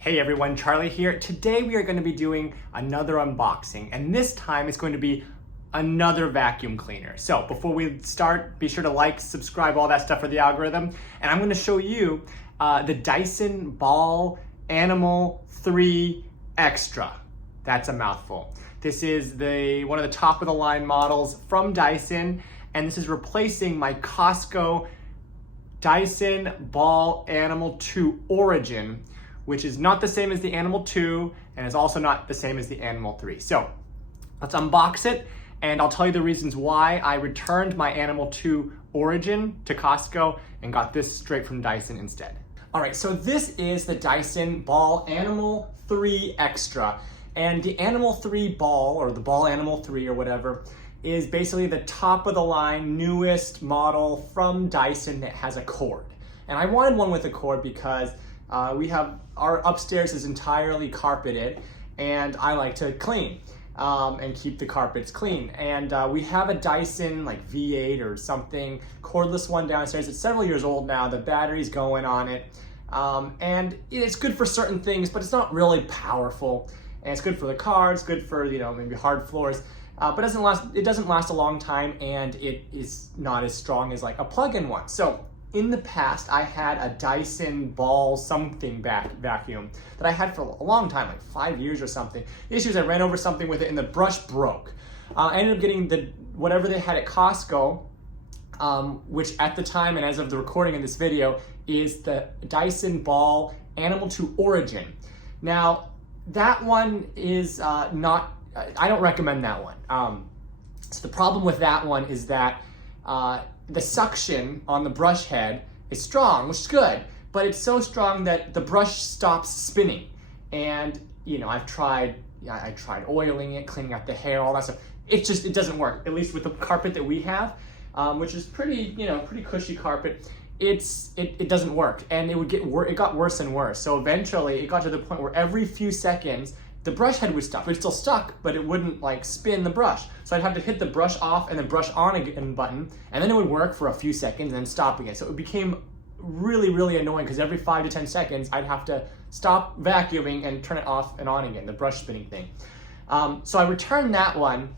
Hey everyone, Charlie here. Today we are going to be doing another unboxing, and this time it's going to be another vacuum cleaner. So before we start, be sure to like, subscribe, all that stuff for the algorithm. And I'm going to show you the Dyson Ball Animal 3 Extra. That's a mouthful. This is one of the top of the line models from Dyson, and this is replacing my Costco Dyson Ball Animal 2 Origin, which is not the same as the Animal 2 and is also not the same as the Animal 3. So let's unbox it, and I'll tell you the reasons why I returned my Animal 2 Origin to Costco and got this straight from Dyson instead. All right, so this is the Dyson Ball Animal 3 Extra, and the Animal 3 Ball, or the Ball Animal 3 or whatever, is basically the top of the line, newest model from Dyson that has a cord. And I wanted one with a cord because our upstairs is entirely carpeted, and I like to clean and keep the carpets clean. And we have a Dyson like V8 or something, cordless one downstairs. It's several years old now. The battery's going on it, and it's good for certain things, but it's not really powerful. And it's good for the car. It's good for maybe hard floors, but it doesn't last a long time, and it is not as strong as like a plug-in one. So in the past, I had a Dyson Ball something vacuum that I had for a long time, like 5 years or something. The issue is I ran over something with it and the brush broke. I ended up getting whatever they had at Costco, which at the time and as of the recording of this video is the Dyson Ball Animal 2 Origin. Now, that one is I don't recommend that one. So the problem with that one is that the suction on the brush head is strong, which is good, but it's so strong that the brush stops spinning. And I tried oiling it, cleaning out the hair, all that stuff. It doesn't work. At least with the carpet that we have, which is pretty cushy carpet. It doesn't work, and it got worse and worse. So eventually, it got to the point where every few seconds the brush head would stop. It was still stuck, but it wouldn't like spin the brush. So I'd have to hit the brush off and then brush on again button, and then it would work for a few seconds and then stop again. So it became really, really annoying because every 5 to 10 seconds I'd have to stop vacuuming and turn it off and on again, the brush spinning thing. So I returned that one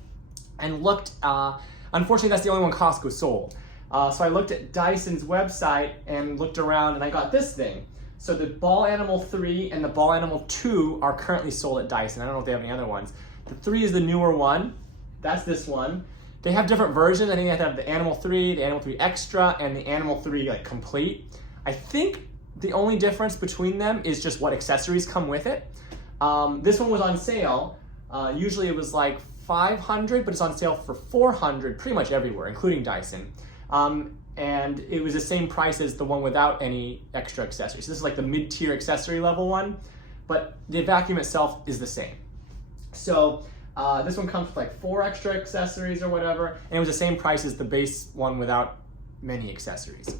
and looked, unfortunately that's the only one Costco sold. So I looked at Dyson's website and looked around, and I got this thing. So the Ball Animal 3 and the Ball Animal 2 are currently sold at Dyson. I don't know if they have any other ones. The 3 is the newer one. That's this one. They have different versions. I think they have the Animal 3, the Animal 3 Extra, and the Animal 3 like Complete. I think the only difference between them is just what accessories come with it. This one was on sale. Usually it was like $500, but it's on sale for $400 pretty much everywhere, including Dyson. And it was the same price as the one without any extra accessories. This is like the mid-tier accessory level one, but the vacuum itself is the same. So this one comes with like 4 extra accessories or whatever, and it was the same price as the base one without many accessories.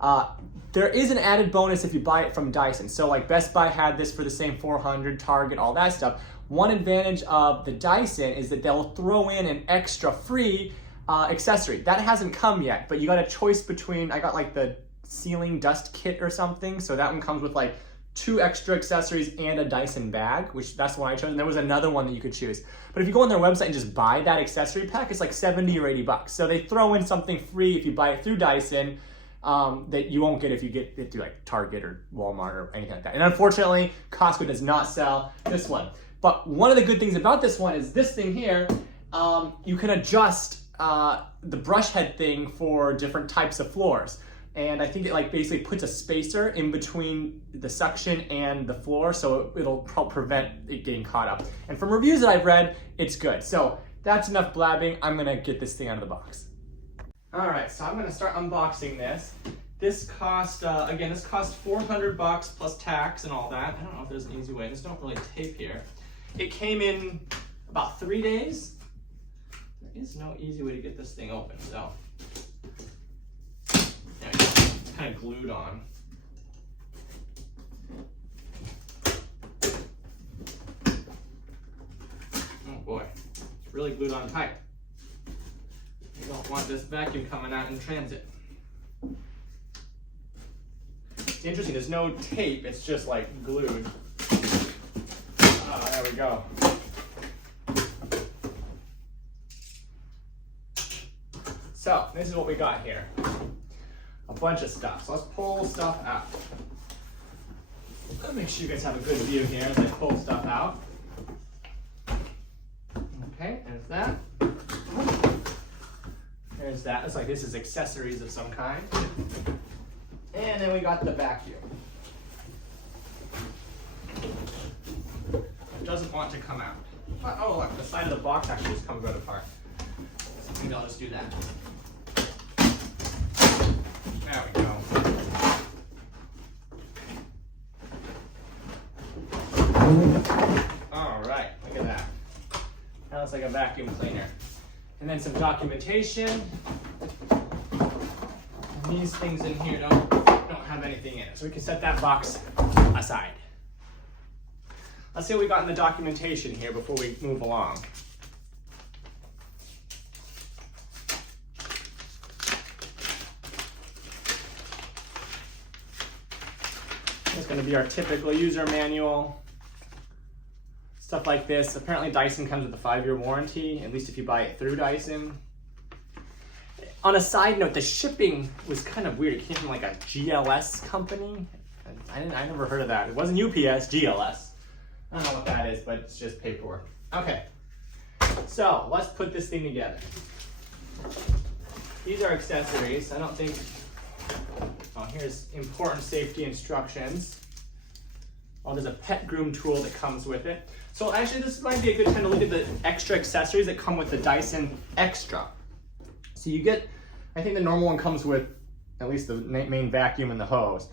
There is an added bonus if you buy it from Dyson. So like Best Buy had this for the same $400, Target, all that stuff. One advantage of the Dyson is that they'll throw in an extra free accessory. That hasn't come yet, but you got a choice between, I got like the ceiling dust kit or something, so that one comes with like 2 extra accessories and a Dyson bag, which that's the one I chose, and there was another one that you could choose. But if you go on their website and just buy that accessory pack, it's like 70 or 80 bucks. So they throw in something free if you buy it through Dyson that you won't get if you get it through like Target or Walmart or anything like that. And unfortunately, Costco does not sell this one. But one of the good things about this one is this thing here, you can adjust the brush head thing for different types of floors. And I think it like basically puts a spacer in between the suction and the floor, so it'll prevent it getting caught up. And from reviews that I've read, it's good. So that's enough blabbing. I'm gonna get this thing out of the box. All right, so I'm gonna start unboxing this. This cost, again, this cost $400 plus tax and all that. I don't know if there's an easy way. There's no really tape here. It came in about 3 days. There is no easy way to get this thing open, so there we go. It's kind of glued on. Oh boy, it's really glued on tight. You don't want this vacuum coming out in transit. It's interesting, there's no tape, it's just like glued. There we go. So this is what we got here. A bunch of stuff. So let's pull stuff out. Let's make sure you guys have a good view here as I pull stuff out. Okay, there's that. There's that. Looks like this is accessories of some kind. And then we got the vacuum. It doesn't want to come out. Oh, look, the side of the box actually just comes right apart. So maybe I'll just do that. There we go. All right, look at that. That looks like a vacuum cleaner. And then some documentation. And these things in here don't have anything in it, so we can set that box aside. Let's see what we got in the documentation here before we move along. It's going to be our typical user manual. Stuff like this. Apparently Dyson comes with a 5-year warranty, at least if you buy it through Dyson. On a side note, the shipping was kind of weird. It came from like a GLS company. I never heard of that. It wasn't UPS, GLS. I don't know what that is, but it's just paperwork. Okay, so let's put this thing together. These are accessories. I don't think, oh, here's important safety instructions. Oh, there's a pet groom tool that comes with it. So actually this might be a good time to look at the extra accessories that come with the Dyson Extra. So you get, I think the normal one comes with at least the main vacuum and the hose.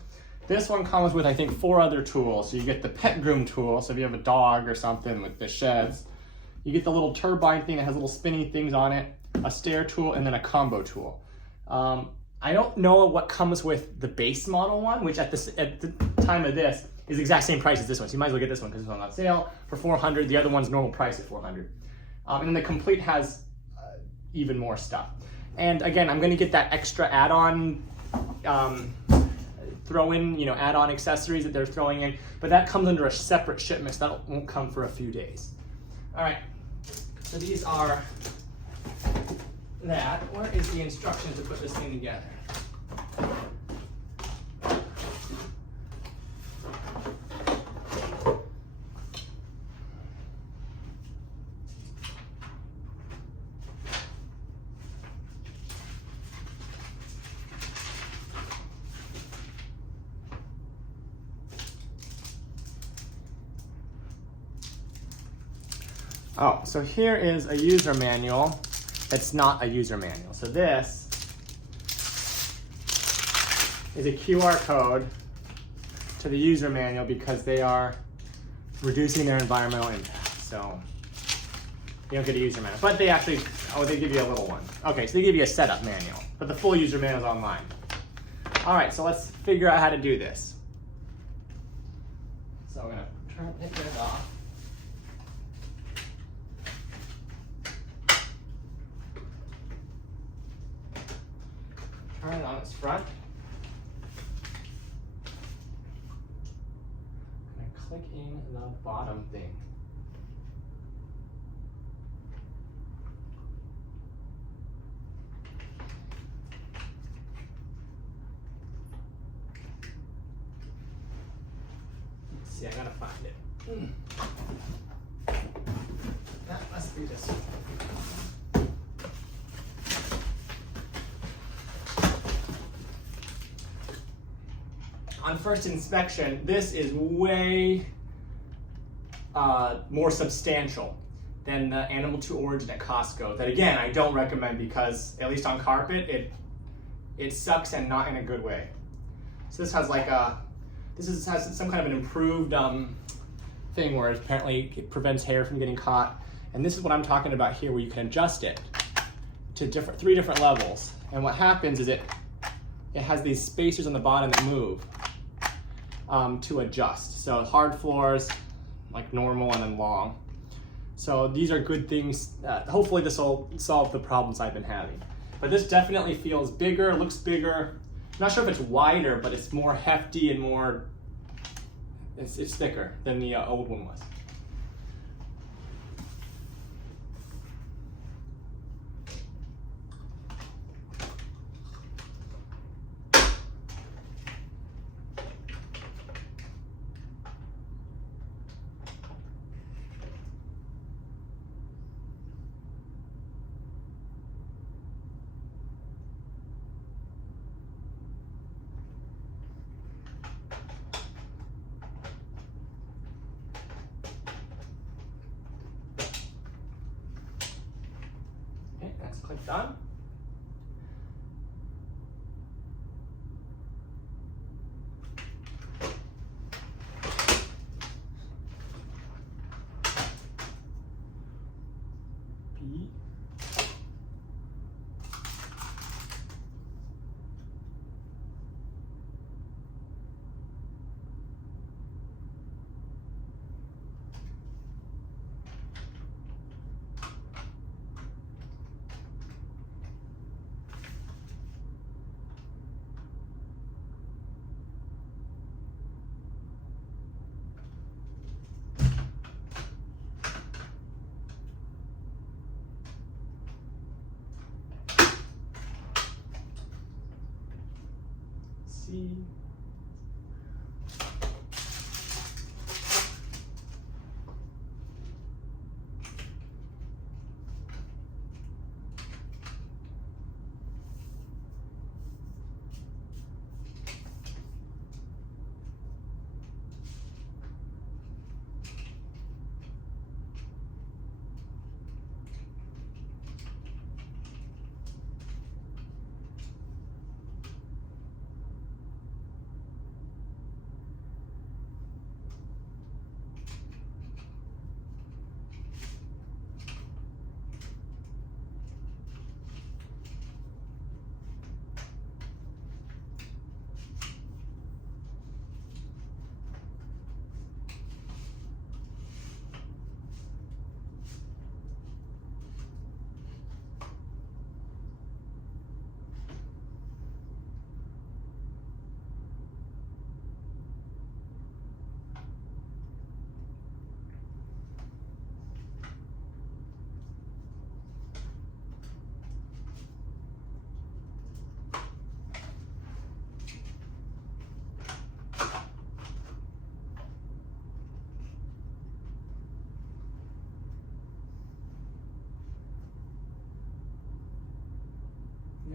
This one comes with, I think, 4 other tools. So you get the pet groom tool, so if you have a dog or something with the sheds. You get the little turbine thing that has little spinny things on it, a stair tool, and then a combo tool. I don't know what comes with the base model one, which at the time of this is the exact same price as this one. So you might as well get this one because this one's on sale for $400. The other one's normal price at $400. And then the Complete has even more stuff. And again, I'm gonna get that extra add-on add-on accessories that they're throwing in, but that comes under a separate shipment, so that won't come for a few days. All right, so these are that. Where is the instructions to put this thing together? Oh, so here is a user manual that's not a user manual. So this is a QR code to the user manual because they are reducing their environmental impact. So you don't get a user manual, but they actually, they give you a little one. Okay, so they give you a setup manual, but the full user manual is online. All right, so let's figure out how to do this. So I'm gonna take this off. Turn it on its front. I'm gonna click in the bottom thing. Let's see, I gotta find it. That must be this one. On first inspection, this is way more substantial than the Animal to Origin at Costco. That again, I don't recommend because, at least on carpet, it sucks and not in a good way. So this has like has some kind of an improved thing where apparently it prevents hair from getting caught. And this is what I'm talking about here, where you can adjust it to 3 different levels. And what happens is it has these spacers on the bottom that move. To adjust. So hard floors, like normal, and then long. So these are good things. Hopefully this will solve the problems I've been having. But this definitely feels bigger, looks bigger. I'm not sure if it's wider, but it's more hefty and more, it's thicker than the old one was. done. B. C.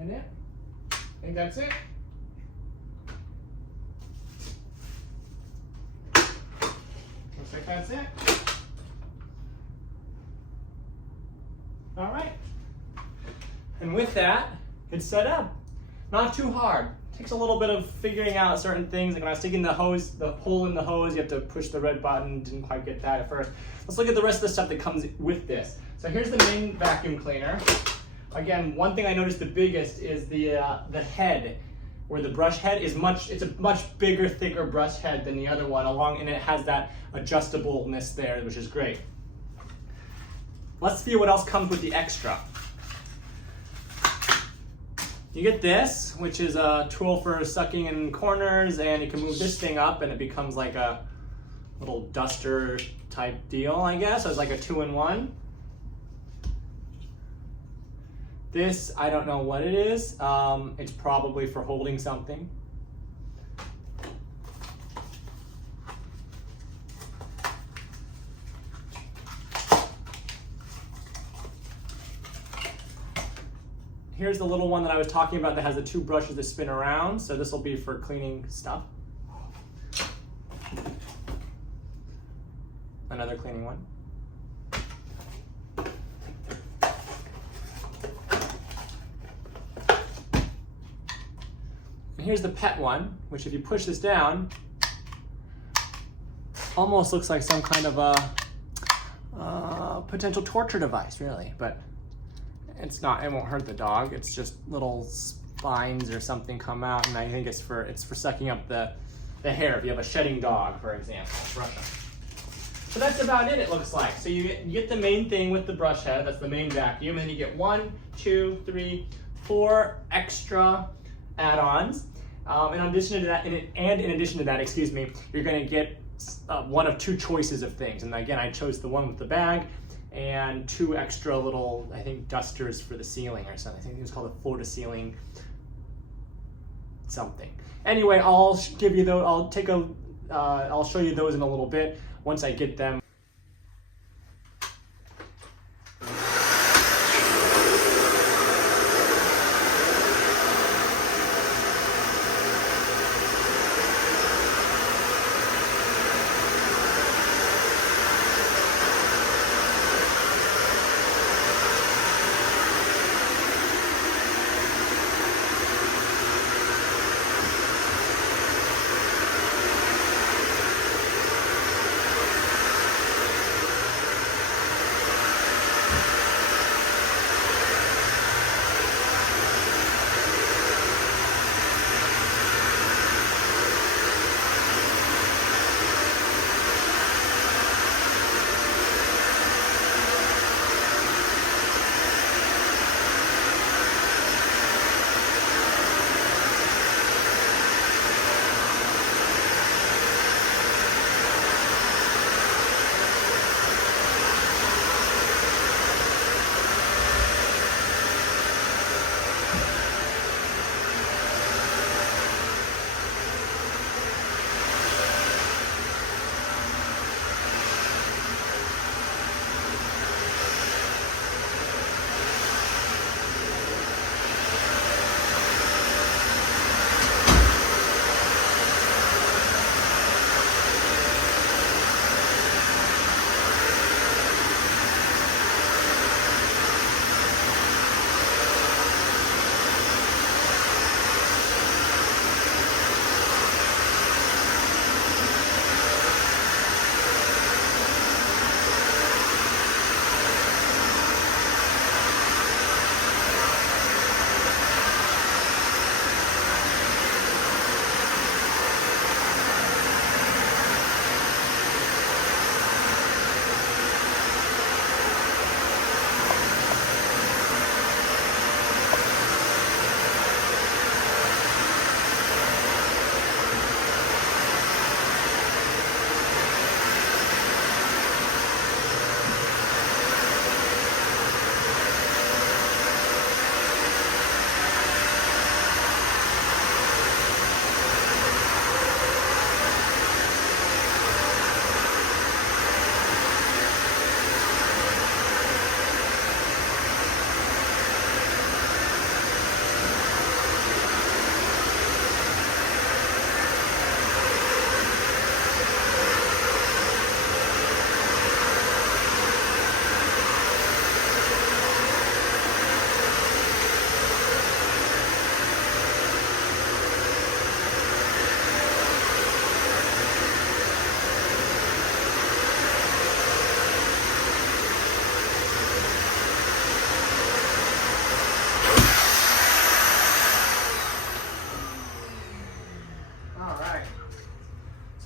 And it? I think that's it. Looks like that's it. All right. And with that, it's set up. Not too hard. Takes a little bit of figuring out certain things. Like when I was sticking the hose, the hole in the hose, you have to push the red button. Didn't quite get that at first. Let's look at the rest of the stuff that comes with this. So here's the main vacuum cleaner. Again, one thing I noticed the biggest is the head, where the brush head is it's a much bigger, thicker brush head than the other one and it has that adjustableness there, which is great. Let's see what else comes with the extra. You get this, which is a tool for sucking in corners, and you can move this thing up and it becomes like a little duster type deal, I guess. So it's like a 2-in-1. This, I don't know what it is. It's probably for holding something. Here's the little one that I was talking about that has the 2 brushes that spin around. So this will be for cleaning stuff. Another cleaning one. And here's the pet one, which if you push this down, almost looks like some kind of a potential torture device, really. But it's not, it won't hurt the dog. It's just little spines or something come out, and I think it's for sucking up the hair if you have a shedding dog, for example. Brush them. So that's about it looks like. So you get the main thing with the brush head, that's the main vacuum, and then you get 1, 2, 3, 4 extra add-ons. In addition to that, excuse me, you're going to get one of 2 choices of things. And again, I chose the one with the bag and 2 extra little, I think, dusters for the ceiling or something. I think it was called a floor to ceiling something. Anyway, I'll give you those. I'll show you those in a little bit once I get them.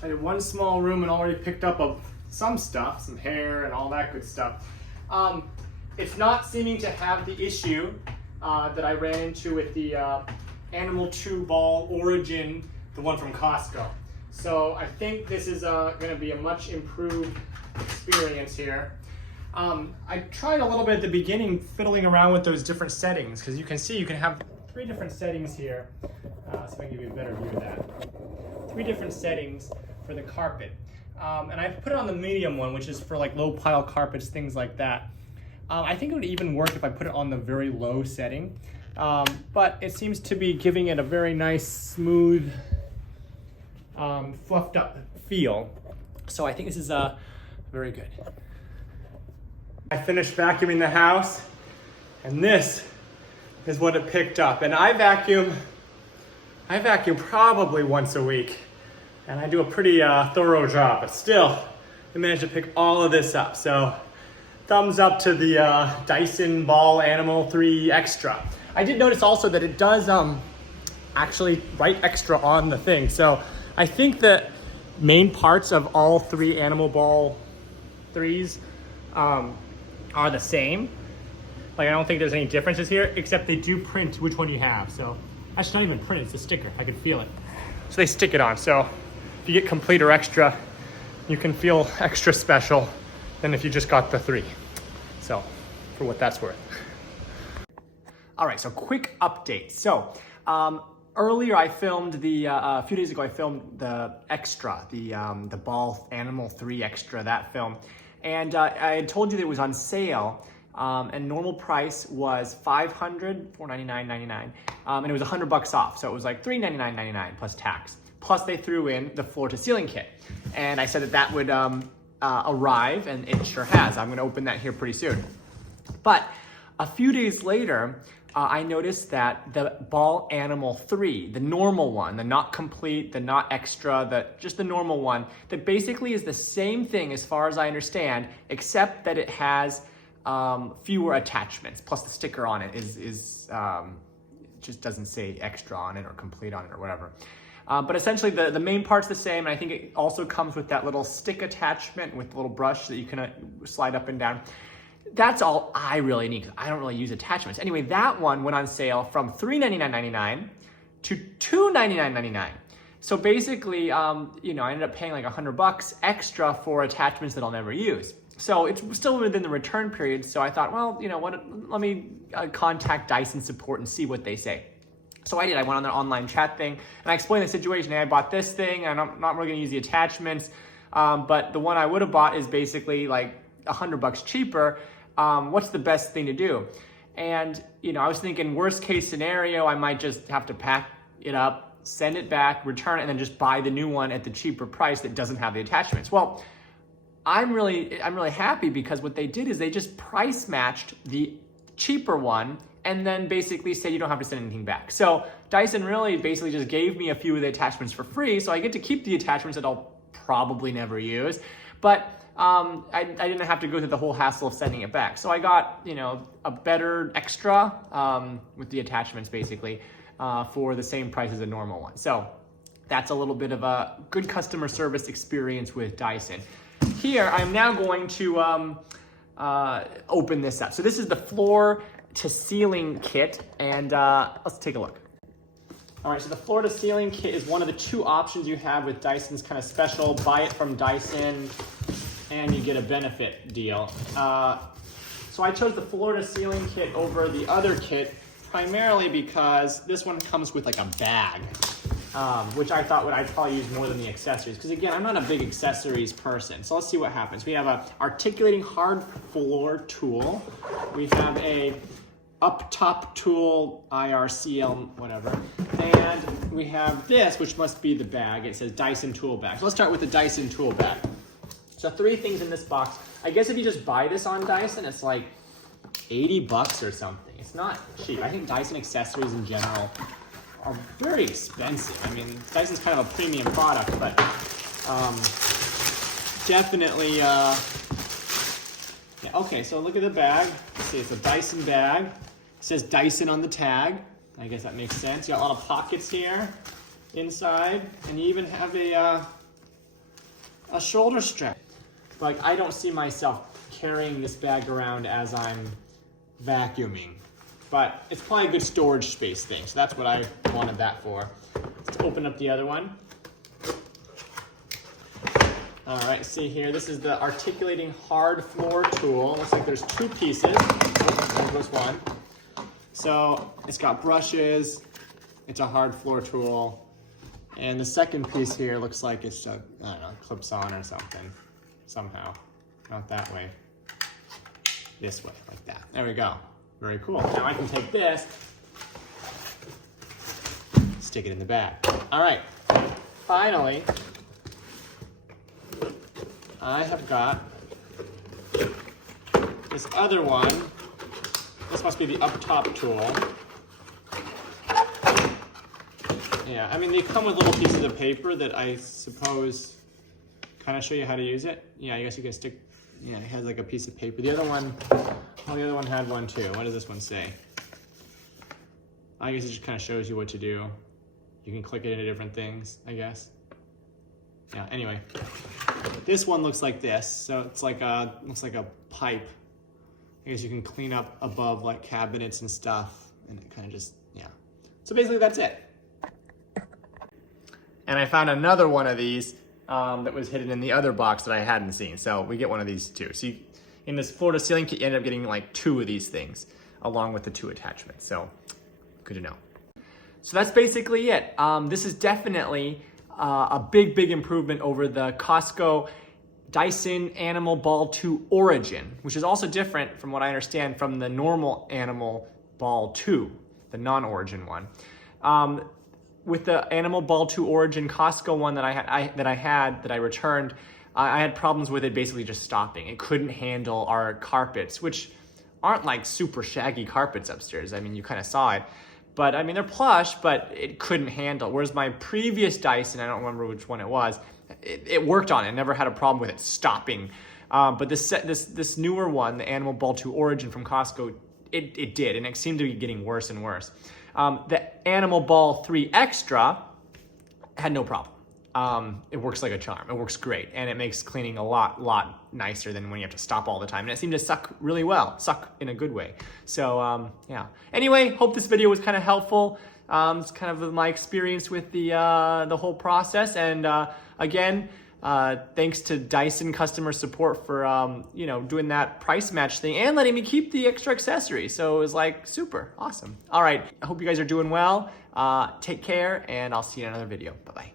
I did one small room and already picked up some stuff, some hair and all that good stuff. It's not seeming to have the issue that I ran into with the Animal 2 Ball Origin, the one from Costco. So I think this is going to be a much improved experience here. I tried a little bit at the beginning fiddling around with those different settings, because you can see you can have 3 different settings here. So I can give you a better view of that. 3 different settings for the carpet. And I've put it on the medium one, which is for like low pile carpets, things like that. I think it would even work if I put it on the very low setting. But it seems to be giving it a very nice, smooth, fluffed up feel. So I think this is very good. I finished vacuuming the house, and this is what it picked up. And I vacuum probably once a week, and I do a pretty thorough job, but still, I managed to pick all of this up. So thumbs up to the Dyson Ball Animal 3 Extra. I did notice also that it does actually write extra on the thing. So I think the main parts of all 3 Animal Ball 3s are the same. Like, I don't think there's any differences here, except they do print which one you have. So actually not even print, it's a sticker. I can feel it. So they stick it on. So if you get complete or extra, you can feel extra special than if you just got the 3. So for what that's worth. All right, so quick update. So earlier I filmed a few days ago I filmed the Extra, the Ball Animal 3 Extra, that film. And I had told you that it was on sale, and normal price was $499.99, and it was $100 off. So it was like $399.99 plus tax. Plus they threw in the floor to ceiling kit. And I said that that would arrive, and it sure has. I'm gonna open that here pretty soon. But a few days later, I noticed that the Ball Animal 3, the normal one, the not complete, the not extra, just the normal one, that basically is the same thing as far as I understand, except that it has fewer attachments, plus the sticker on it just doesn't say extra on it or complete on it or whatever. But essentially the main part's the same, and I think it also comes with that little stick attachment with a little brush that you can slide up and down. That's all I really need, because I don't really use attachments. Anyway, that one went on sale from $399.99 to $299.99. So basically, I ended up paying like $100 extra for attachments that I'll never use. So it's still within the return period. So I thought, well, you know what, let me contact Dyson support and see what they say. So I did. I went on their online chat thing, and I explained the situation. Hey, I bought this thing, and I'm not really going to use the attachments, but the one I would have bought is basically like $100 cheaper. What's the best thing to do? And, I was thinking worst case scenario, I might just have to pack it up, send it back, return it, and then just buy the new one at the cheaper price that doesn't have the attachments. Well, I'm really happy, because what they did is they just price matched the cheaper one and then basically said you don't have to send anything back. So Dyson really basically just gave me a few of the attachments for free, so I get to keep the attachments that I'll probably never use. But I didn't have to go through the whole hassle of sending it back. So I got, a better extra with the attachments basically for the same price as a normal one. So that's a little bit of a good customer service experience with Dyson. Here, I'm now going to open this up. So this is the floor to ceiling kit, and let's take a look. All right, so the floor to ceiling kit is one of the 2 options you have with Dyson's kind of special buy it from Dyson and you get a benefit deal. So I chose the floor to ceiling kit over the other kit primarily because this one comes with like a bag, which I thought I'd probably use more than the accessories. Because again, I'm not a big accessories person. So let's see what happens. We have a articulating hard floor tool. We have a up top tool, IRCL, whatever. And we have this, which must be the bag. It says Dyson tool bag. So let's start with the Dyson tool bag. So 3 things in this box. I guess if you just buy this on Dyson, it's like $80 or something. It's not cheap. I think Dyson accessories in general are very expensive. I mean, Dyson's kind of a premium product, but definitely, yeah. Okay, so look at the bag. See, it's a Dyson bag. It says Dyson on the tag. I guess that makes sense. You got a lot of pockets here inside, and you even have a a shoulder strap. Like, I don't see myself carrying this bag around as I'm vacuuming, but it's probably a good storage space thing, so that's what I wanted that for. Let's open up the other one. All right, see here, this is the articulating hard floor tool. Looks like there's two pieces. Oh, there goes one. So it's got brushes, it's a hard floor tool, and the second piece here looks like it's a, I don't know, clips on or something, somehow. Not that way, this way, like that. There we go, very cool. Now I can take this, stick it in the bag. All right, finally, I have got this other one. This must be the up top tool. Yeah, I mean, they come with little pieces of paper that I suppose kind of show you how to use it. Yeah, I guess you can stick, yeah, it has like a piece of paper. The other one, oh, the other one had one too. What does this one say? I guess it just kind of shows you what to do. You can click it into different things, I guess. Yeah, anyway. This one looks like this. So it's like a, looks like a pipe. I guess you can clean up above like cabinets and stuff, and it kind of just, yeah. So basically that's it. And I found another one of these that was hidden in the other box that I hadn't seen. So we get one of these too. So you, in this floor to ceiling kit, you end up getting like 2 of these things along with the 2 attachments. So good to know. So that's basically it. This is definitely a big improvement over the Costco Dyson Animal Ball 2 Origin, which is also different from what I understand from the normal Animal Ball 2, the non-Origin one. With the Animal Ball 2 Origin Costco one that I returned, I had problems with it basically just stopping. It couldn't handle our carpets, which aren't like super shaggy carpets upstairs. I mean, you kind of saw it. But I mean, they're plush, but it couldn't handle. Whereas my previous Dyson, I don't remember which one it was, it worked on it. Never had a problem with it stopping. But this newer one, the Animal Ball 2 Origin from Costco, it did, and it seemed to be getting worse and worse. The Animal Ball 3 Extra had no problem. It works like a charm. It works great, and it makes cleaning a lot nicer than when you have to stop all the time. And it seemed to suck really well, suck in a good way. So yeah. Anyway, hope this video was kind of helpful. It's kind of my experience with the whole process. And again, thanks to Dyson customer support for you know, doing that price match thing and letting me keep the extra accessories. So it was like super awesome. All right, I hope you guys are doing well. Take care, and I'll see you in another video. Bye-bye.